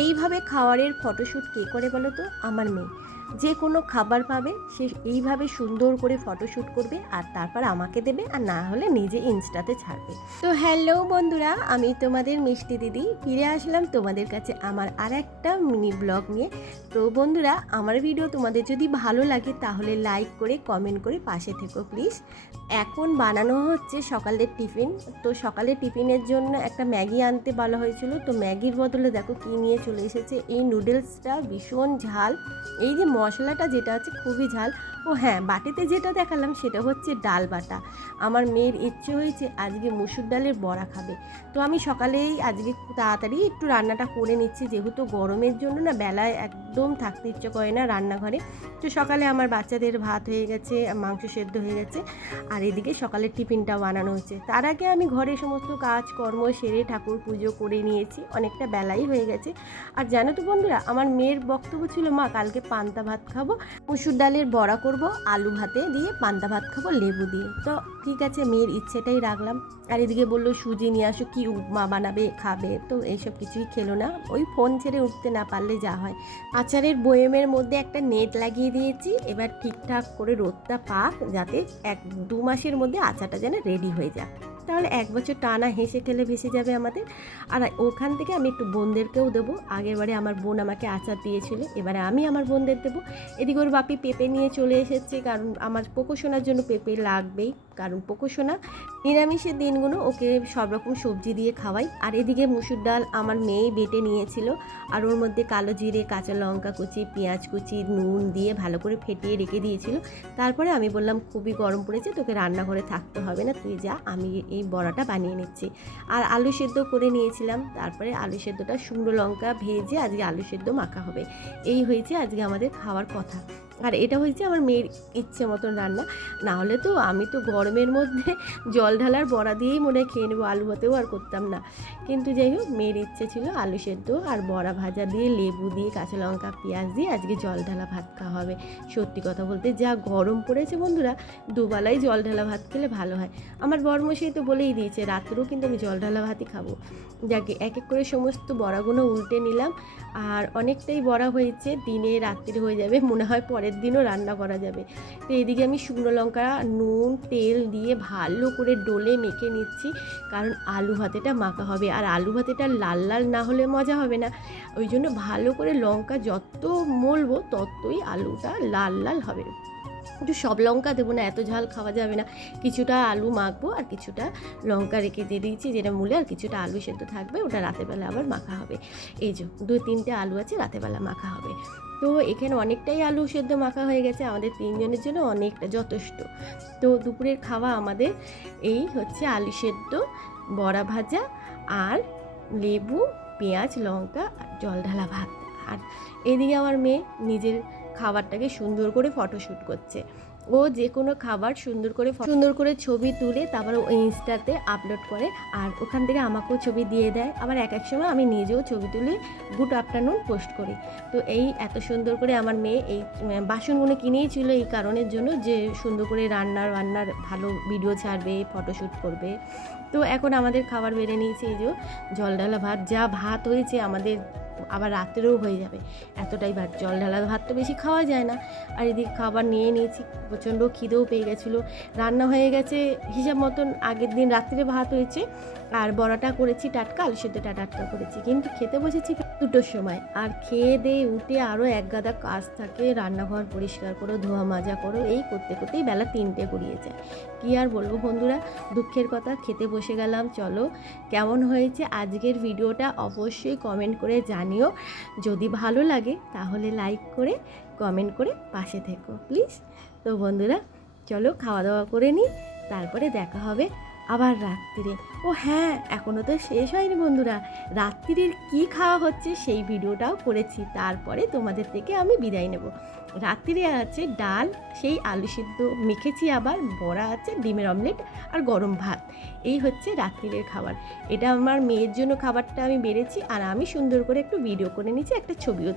এইভাবে খাবারের ফটোশ্যুট কে করে বলো তো? আমার মেয়ে। যে কোনো খাবার পাবে সে এইভাবে সুন্দর করে ফটোশ্যুট করবে আর তারপর আমাকে দেবে, আর না হলে নিজে ইনস্টাতে ছাড়বে। তো হ্যালো বন্ধুরা, আমি তোমাদের মিষ্টি দিদি ফিরে আসলাম তোমাদের কাছে আমার আর একটা মিনি ব্লগ নিয়ে। তো বন্ধুরা, আমার ভিডিও তোমাদের যদি ভালো লাগে তাহলে লাইক করে কমেন্ট করে পাশে থেকো প্লিজ। এখন বানানো হচ্ছে সকালের টিফিন। তো সকালের টিফিনের জন্য একটা ম্যাগি আনতে বলা হয়েছিল, তো ম্যাগির বদলে দেখো কী নিয়ে চলে এসেছে। এই নুডলসটা ভীষণ ঝাল, এই যে মশলাটা যেটা আছে খুবই ঝাল। ও হ্যাঁ, বাটিতে যেটা দেখালাম সেটা হচ্ছে ডাল বাটা। আমার মেয়ের ইচ্ছে হয়েছে আজকে মসুর ডালের বড়া খাবে। তো আমি সকালেই আজকে তাড়াতাড়ি একটু রান্নাটা করে নিচ্ছি, যেহেতু গরমের জন্য না বেলায় একদম থাকতে ইচ্ছে করে না রান্নাঘরে। তো সকালে আমার বাচ্চাদের ভাত হয়ে গেছে, মাংস সেদ্ধ হয়ে গেছে, আর এদিকে সকালের টিফিনটা বানানো হচ্ছে। তার আগে আমি ঘরে সমস্ত কাজকর্ম সেরে ঠাকুর পুজো করে নিয়েছি, অনেকটা বেলাই হয়ে গেছে। আর জানো তো বন্ধুরা, আমার মেয়ের বক্তব্য ছিল মা কালকে পান্তা ভাত খাবো, মসুর ডালের বড়া করব, আলু ভাতে দিয়ে পান্তা ভাত খাবো লেবু দিয়ে। তো ঠিক আছে, মেয়ের ইচ্ছেটাই রাখলাম। আর এদিকে বললো সুজি নিয়ে আসো, কি উপমা বানাবে খাবে, তো এইসব কিছুই খেলো না। ওই ফোন ছেড়ে উঠতে না পারলে যা হয়। আচারের বয়েমের মধ্যে একটা নেট লাগিয়ে দিয়েছি, এবার ঠিকঠাক করে রোদটা পাক, যাতে 1-2 মাসের মধ্যে আচারটা যেন রেডি হয়ে যায়, তাহলে 1 বছর টানা হেসে খেলে ভেসে যাবে আমাদের। আর ওখান থেকে আমি একটু বোনদেরকেও দেবো। আগেরবারে আমার বোন আমাকে আচার দিয়েছিল, এবারে আমি আমার বোনদের দেবো। এদিকে ওর বাপি পেঁপে নিয়ে চলে এসেছে, কারণ আমার পোকোসোনার জন্য পেঁপে লাগবেই, কারণ পোকোসোনা নিরামিষের দিনগুলো ওকে সব রকম সবজি দিয়ে খাওয়াই। আর এদিকে মুসুর ডাল আমার মেয়ে বেটে নিয়েছিল, আর ওর মধ্যে কালো জিরে, কাঁচা লঙ্কা কুচি, পেঁয়াজ কুচি, নুন দিয়ে ভালো করে ফেটিয়ে রেখে দিয়েছিল। তারপরে আমি বললাম খুবই গরম পড়েছে, তোকে রান্নাঘরে থাকতে হবে না, তুই যা, আমি এই বড়াটা বানিয়ে নিচ্ছি। আর আলু সেদ্ধ করে নিয়েছিলাম, তারপরে আলু সেদ্ধটা শুকনো লঙ্কা ভেজে আজকে আলু সেদ্ধ মাখা হবে। এই হয়েছে আজকে আমাদের খাওয়ার কথা। আর এটা হয়েছে আমার মেয়ের ইচ্ছে মতন রান্না, না হলে তো আমি তো গরমের মধ্যে জল ঢালার বড়া দিয়েই মনে হয় খেয়ে নেবো, আলু ভাতেও আর করতাম না। কিন্তু যাই হোক, মেয়ের ইচ্ছে ছিল আলু সেদ্ধ আর বড়া ভাজা দিয়ে, লেবু দিয়ে, কাঁচা লঙ্কা পেঁয়াজ দিয়ে আজকে জল ঢালা ভাত খাওয়া হবে। সত্যি কথা বলতে যা গরম পড়েছে বন্ধুরা, দুবেলাই জল ঢালা ভাত খেলে ভালো হয়। আমার বরমশাই তো বলেই দিয়েছে রাত্রেও কিন্তু আমি জল ঢালা ভাতই খাবো। যাকে এক এক করে সমস্ত বড়াগুলো উল্টে নিলাম, আর অনেকটাই বড়া হয়েছে, দিনে রাত্রি হয়ে যাবে, মনে হয় পরের দিনও রান্না করা যাবে। তো এদিকে আমি শুকনো লঙ্কা নুন তেল দিয়ে ভালো করে ডলে মেখে নিচ্ছি, কারণ আলু ভাতেটা মাখা হবে, আর আলু ভাতেটা লাল লাল না হলে মজা হবে না। ওই জন্য ভালো করে লঙ্কা যত মলবো ততই আলুটা লাল লাল হবে। একটু সব লঙ্কা দেবো না, এত ঝাল খাওয়া যাবে না। কিছুটা আলু মাখবো আর কিছুটা লঙ্কা রেখে দিয়ে দিয়েছি যেটা মূলে, আর কিছুটা আলু সেদ্ধ থাকবে, ওটা রাতেরবেলা আবার মাখা হবে। এই যে 2-3টে আলু আছে, রাতেরবেলা মাখা হবে। তো এখানে অনেকটাই আলু সেদ্ধ মাখা হয়ে গেছে, আমাদের 3 জনের জন্য অনেকটা যথেষ্ট। তো দুপুরের খাওয়া আমাদের এই হচ্ছে আলু সেদ্ধ, বড়া ভাজা, আর লেবু, পেঁয়াজ, লঙ্কা, আর জল ঢালা ভাত। আর এদিকে আমার মেয়ে নিজের খাবারটাকে সুন্দর করে ফটোশ্যুট করছে। ও যে কোনো খাবার সুন্দর করে ছবি তুলে তারপর ও ইনস্টাতে আপলোড করে, আর ওখান থেকে আমাকেও ছবি দিয়ে দেয়। আবার এক এক সময় আমি নিজেও ছবি তুলে গুড আফটারনুন পোস্ট করি। তো এই এত সুন্দর করে আমার মেয়ে এই বাসনগুলো কিনেইছিল এই কারণের জন্য, যে সুন্দর করে রান্নার ভালো ভিডিও ছাড়বে, ফটোশ্যুট করবে। তো এখন আমাদের খাবার বেড়ে নিয়েছে, এই যে জল ঢালা ভাত, যা ভাত হয়েছে আমাদের আবার রাত্রেও হয়ে যাবে, এতটাই ভাত। জল ঢালা ভাত তো বেশি খাওয়া যায় না। আর এদিকে খাবার নিয়ে নিয়েছি, প্রচণ্ড খিদেও পেয়ে গেছিলো। রান্না হয়ে গেছে হিসাব মতন, আগের দিন রাত্রে ভাত হয়েছে, আর বড়াটা করেছি টাটকা, আলু সেদ্ধটা টাটকা করেছি, কিন্তু খেতে বসেছি 2টোর সময়। আর খেয়ে দিয়ে উঠে আরও এক গাদা কাজ থাকে, রান্নাঘর পরিষ্কার করো, ধোয়া মাজা করো, এই করতে করতেই বেলা 3টে গড়িয়ে যায়। কী আর বলবো বন্ধুরা, দুঃখের কথা। খেতে বসে গেলাম, চলো কেমন হয়েছে আজকের ভিডিওটা অবশ্যই কমেন্ট করে জানিও। যদি ভালো লাগে তাহলে লাইক করে কমেন্ট করে পাশে থেকো প্লিজ। তো বন্ধুরা চলো খাওয়া দাওয়া করে নিই, তারপরে দেখা হবে আবার রাত্রিরে। ও হ্যাঁ, এখনও তো শেষ হয়নি বন্ধুরা, রাত্রির কি খাওয়া হচ্ছে সেই ভিডিওটাও করেছি, তারপরে তোমাদের থেকে আমি বিদায় নেব। রাত্রিরে আছে ডাল, সেই আলু সিদ্ধ মেখেছি, আবার বড়া আছে, ডিমের অমলেট, আর গরম ভাত। এই হচ্ছে রাত্রিরের খাবার। এটা আমার মেয়ের জন্য খাবারটা আমি বেড়েছি, আর আমি সুন্দর করে একটু ভিডিও করে নিয়েছি, একটা ছবিও